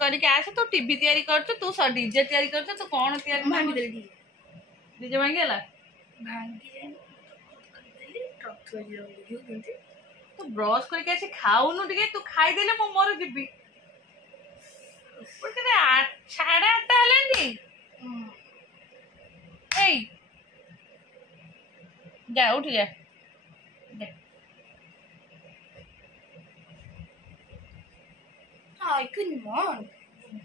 करके आस तू टीवी तैयारी कर तू डीजे तैयारी कर तू कौन तैयारी भांगी देली डीजे भांगी गला भांगी ट्रक थोड़ी लगी केमती तू ब्रश करके आसी खाऊनु टिके तू खाई देले मो मोर जिबी पर 8:30 हेलेनी ए जा उठ जा हाय गुड मॉर्निंग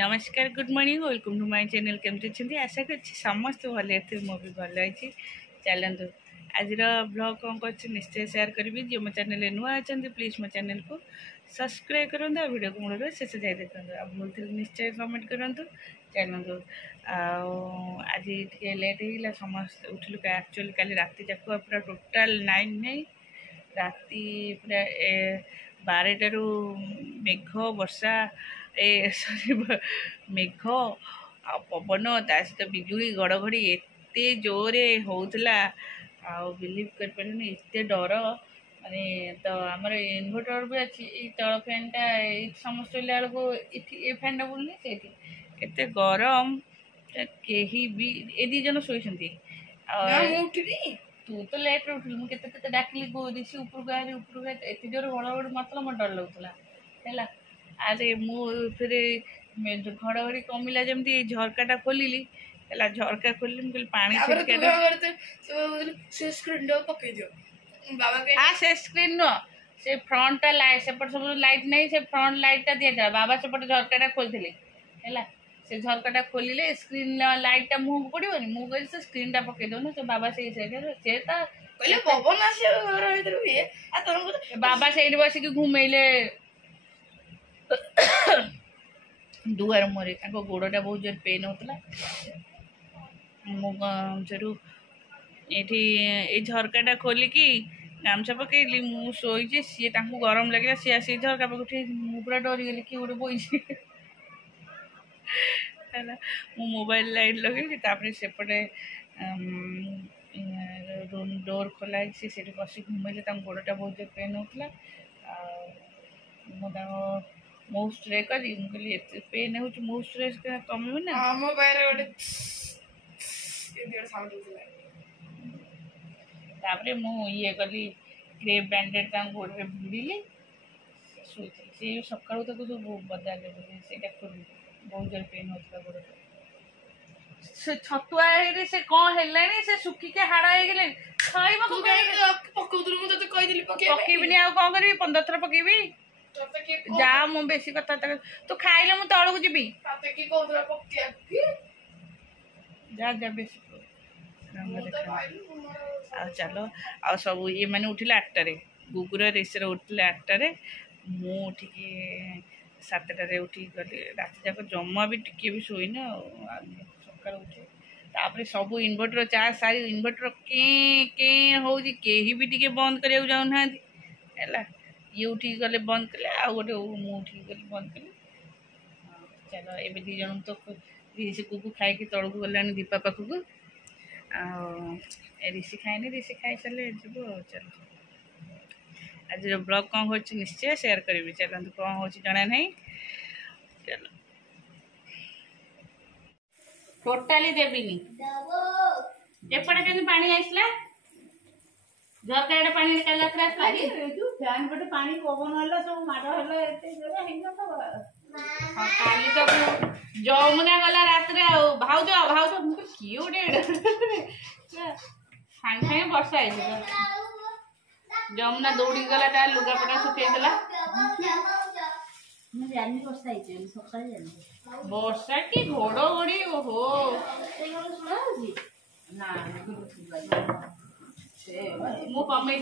नमस्कार good morning welcome to my channel केमती आशा कर समस्त भले थे मो भी भल अच्छी चलतु आज ब्लॉग कौन कर निश्चय शेयर करी जो मो चैनल नुआ अच्छा प्लीज मो चैनल को सब्सक्राइब करूँ आ वीडियो को मूल शेष जाए देखते आ भूल निश्चय कमेंट करूँ चलतु आज टे लेट हो समस्त उठलु एक्चुअली काली राति जाक पूरा टोटाल नाइन नहीं राति पूरा 12 मेघ वर्षा सॉरी मेघ आ पवन ता सहित बिजुली घड़घड़ी एते जोरे होउतला आ बिलीव कर पारे एते डर माने तो आमर इन्वर्टर भी अच्छी तल फैनटा समस्त को ए फैनटा बुलनी से एते गरम केही भी ए दी जन सोइछंती तू तो लेट उठल मुझे डाकिली ऋषि ऊपर एत जोर घड़घड़ी मतलब मोर डर लगुला है अरे मुझे घड़घड़ी कमिला जमी झरकाटा खोलिली झरका खोल पानी से स्क्रीन नुह से फ्रंट लाइट सेपट सब लाइट नहीं से फ्रंट लाइटा दिया बाबा सेपट झरकाटा खोलते है से झरकाटा खोलिले स्क्रीन लाइटा मुह को पड़ोनी मुझे से स्क्रीनटा पकई दौन से बाबा से से बाबा से बसिक घुमेले दुआर मुहरे गोड़टा बहुत जोर पेन होता ये झरकाटा खोलिकी गामछा पकईली मु शोचे सी गरम लगे सी आस झरका पकड़ मु पूरा डरीगली कि गोटे बोई है मु मोबाइल लाइट लगे सेपटे रूम डोर खोला से बस घुमेले गोड़टा बहुत जोर पेन होता मो स्प्रे करी मुझे पेन हो मो स्प्रे कम ना तापरे मु ये कली क्रेप बैंडेड गोड़े भिड़िली शुई सका सब बदल से बहुत जोर पेन होता गोड़ से छतुआ से कौन है से सुखिके हाड़ हो गए पकेबी आ कौन करी 15 थर पकेबी जा मु बेसी कथा तू खाइले मु तलू जी जा जा बेसी चलो आ सब ये मैंने उठिले 8टारे गुगुर रेसर उठिले 8टारे मु उठिकी 7टारे उठी गली रात जाक जमा भी टिके भी शोना सका उठे तापर सब इन्वर्टर चार्ज सारी इन्वर्टर के हो भी टिके बंद करिया जाऊना है ये उठी गले बंद कले आ गोटे मुठी गली बंद कले चलो ए दी जन तो ऋषि को खाई तलू गला दीपा पाखक ऋषि खाए ऋषि खाई सारे जीव चलो आज ब्लॉग कौन हो निश्चय शेयर करी चलते कौन हो जना ना चलो टोटाली देविनी एपटे के पानी आसला झरका पानी निकाल फैन पटे पानी पवन है सब माड़ है तो जमुना गला रात भाज भाज किए गोटे सागे सागे वर्षा जमुना दौड़ी गला ता लुगापटा सुखेदेला वर्षा की घोड़घोड़ी ओहो मु कमे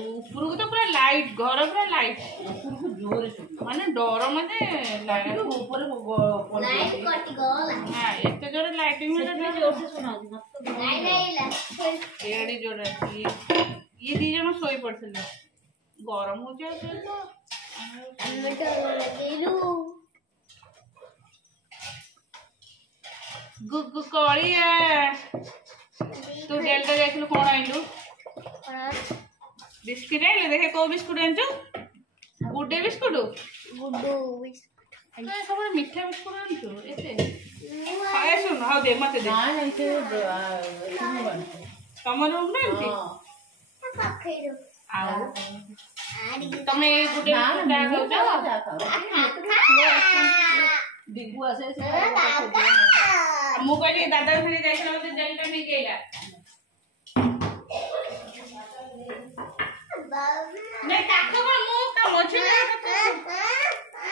ऊपर को तो पूरा लाइट घर पूरा लाइट ऊपर को जोर माने डर माने लाइट ऊपर लाइट कट गला हां एते जोर लाइटिंग में जोर से सुना नहीं एड़ी जोर ये दी जन सोई पड़थिले गरम हो जाए तो गुगु कळिया तू डेल्टा देखलु कोन आइलु बिस्कुट आइले देखे को बिस्कुट आनछु गुड डे बिस्कुट गुड्डू सब मिठा बिस्कुट आनछु एते खाए सुन हां दे मते दे तमर रूम नहीं आओ तमे गुड डे बिस्कुट दिगु आसे से मु कहली दादा फिर जाइला मते जेलटा नहीं गेला नहीं ताको मु काम अछि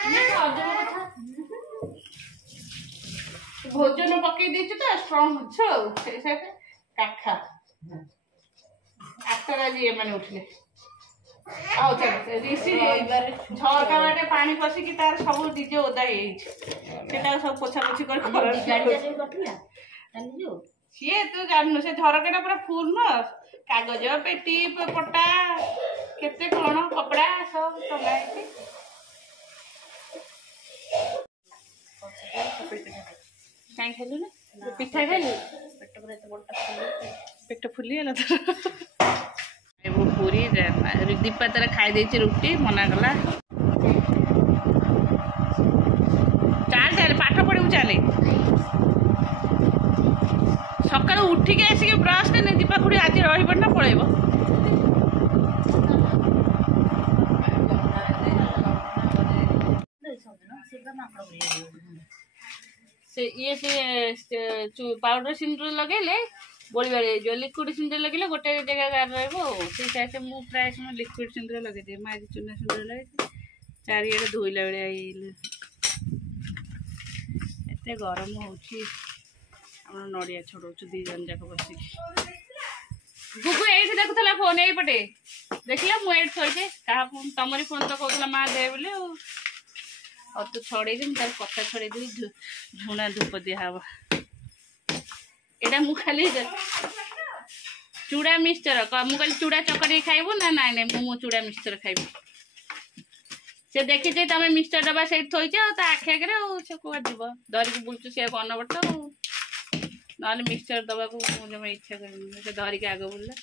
नहीं अजब कथा भोजन पकई देछु तो स्ट्रांग छ से से काखा आफ्टर आज ये माने उठले आओ चल ऋषि झरका बाटे पानी पसी कि तार सब डीजे ओदा हे सेटा सब पोछा पोछी कर गाड़ी जाने कटिया जानि जो सिए तू जाननु से झरकाटा पूरा फुल न कागज पेटी पटा केते कोन कपड़ा सब टंगा है काई खेलु ना पिठा खेलु पेट फुली गला तो वो पूरी दीपा तर खाई देछि रुटी मना गला चाल चाल पाठ पढ़ू चले सकाल उठिक आसिक ब्रश करने दीपा खुड़ी आज रही ना पड़ेब से ये से पाउडर सिंदूर लगेले बोलबारे जो लिक्विड सिंदूर लगे गोटे जगह रही से मुझे प्राय समय लिक्विड सिंदूर लगे दिए मैं आज चूना सिंदूर लगे चारिड़े धोइला बेले एत गरम हो नड़िया छड़ाऊ दी जन जाक बस गुगु ये देखुला फोन यहीपटे देखला मुझे थोड़े क्या तुमरी फोन तो कहला माँ दे बोले और तू छड़े तार कथा छड़े झुणा धूप दिहब एटा मु खाली चूड़ा मिक्सचर मुझे चूड़ा चकरी खाइबू ना ना ना मु चूड़ा मिक्सचर खाइबू से देखी तुम मिक्सचर डबा से थोच आखि आगे से कौन जीव धरिकी बुलचु सी अनबट ना मिक्सचर दबा को जमा इच्छा कर धरिकी आग बुला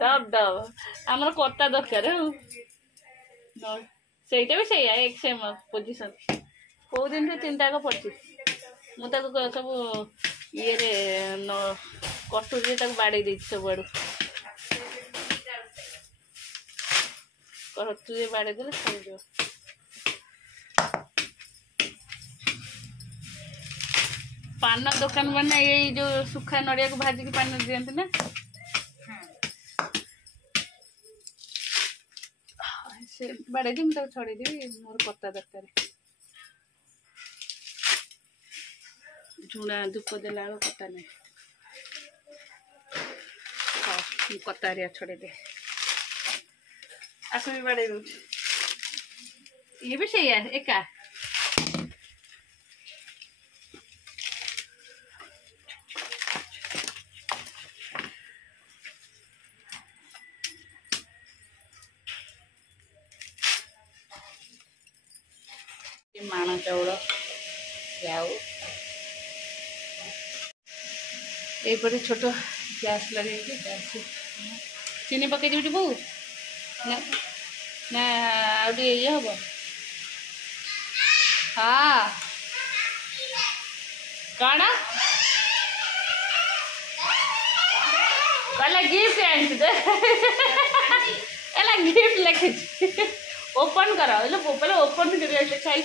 दब दब आमर कता दरकार सेटा भी सही एक सेम पोजिशन कौ दिन से चिंता पड़ी मुझे सब ये कटुरी बाड़े दी सब आड़ कटुरी बाड़े देले सर पान दुकान मैंने ये जो सुखा नड़िया को भाजिकी पान दिखते ना से बाड़े दी मुझे छड़े देवी मोर पत्ता दरकार झुणा धूप देला पता नहीं हाँ कतारिया छड़े दे आस भी बाड़े दूँ ये भी सही है एका माण चाउल जाऊ ये छोट गैस लगे चीनी पकई देवी बो ना ये हम हाँ कौन कहला गिफ्ट आला गिफ्ट लिखे ओपन कर पहले ओपन कर लिखा है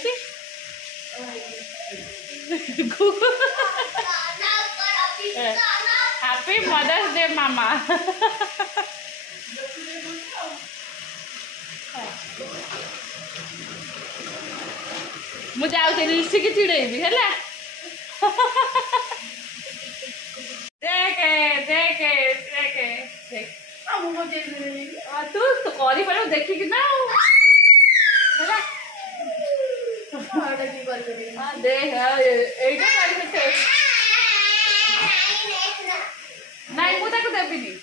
हैप्पी मदर्स डे मामा मुझे आउे ऋषि की चिड़ेबी है देखे देखे देखे देख तू तो कर देखिकी ना देख नहीं मुझे देवी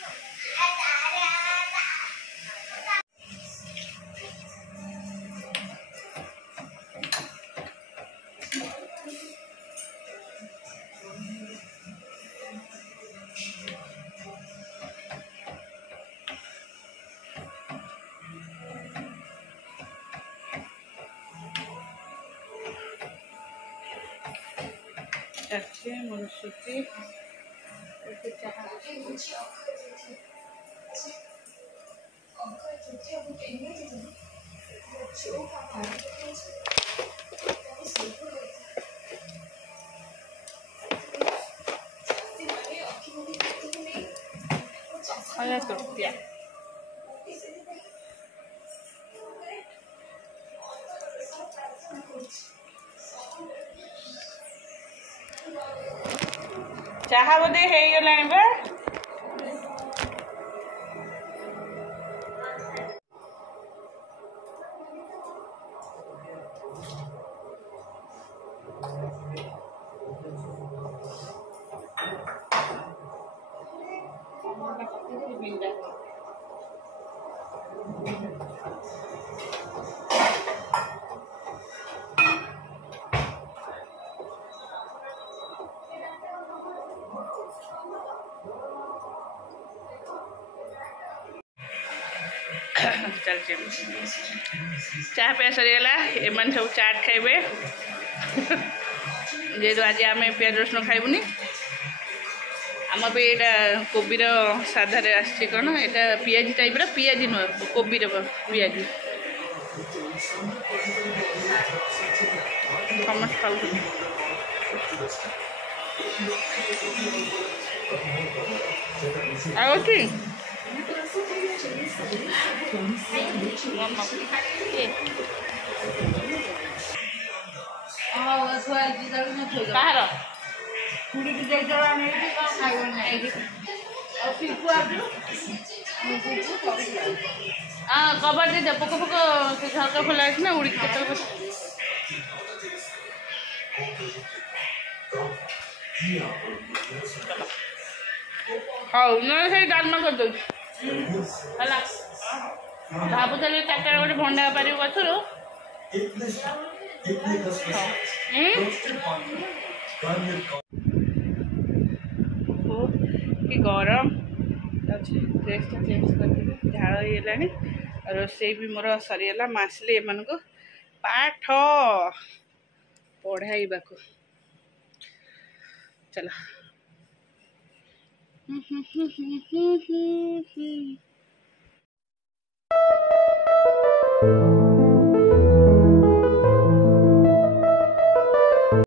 ଚାଲିଛି ମୋର ସୁତି ଚାହା ତୃତୀୟା ଚାହା ବୋଧେ ହେଇଗଲାଣି ବା चलते चाह पिया सरीगला एम सब चाट खाइबे जेहेतु आज आम पियाज रसुण खाइबुनी आम भी यहाँ कोबीर साधार आसी कौन यहाँ पियाजी टाइप पियाजी नुह कोबीर पियाजी समस्त खाऊ आती कहार कबर दे दे पोक पोक झरका खोला है ना उड़ी के हाँ ना से डालमा कर दो भावुली चार्टा गोटे भंडा पार गचर कि गरम ड्रेस चेंज कर झाड़ हो रोसे भी मोर सरीगला मासली एम पाठ पढ़ाइबा चलो